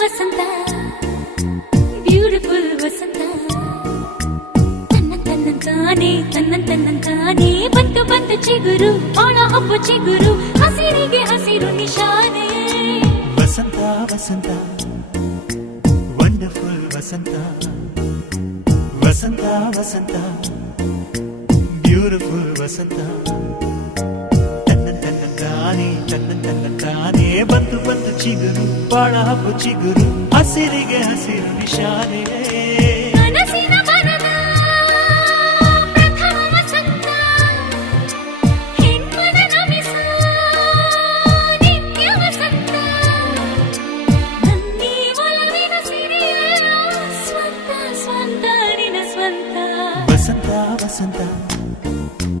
ವಸಂತ beautiful ವಸಂತ ತನ್ನಂತಾನೆ ಬಂತು ಬಂತು ಚಿಗುರು ಒಳ ಹಬ್ಬ ಚಿಗುರು ಹಸಿರಿಗೆ ಹಸಿರು ನಿಶಾನೆ ವಸಂತ ವಸಂತ ವಂಡರ್ಫುಲ್ ವಸಂತ ವಸಂತ ವಸಂತ ಬ್ಯೂಟಿಫುಲ್ ವಸಂತ ತನ್ನಂತಾನೆ ಬಂತು ಬಂತು ಚಿಗುರು ಬಾಳ ಹಬ್ಬ ಚಿಗುರು ಹಸಿರಿಗೆ ಹಸಿರು ನಿಶಾನೆ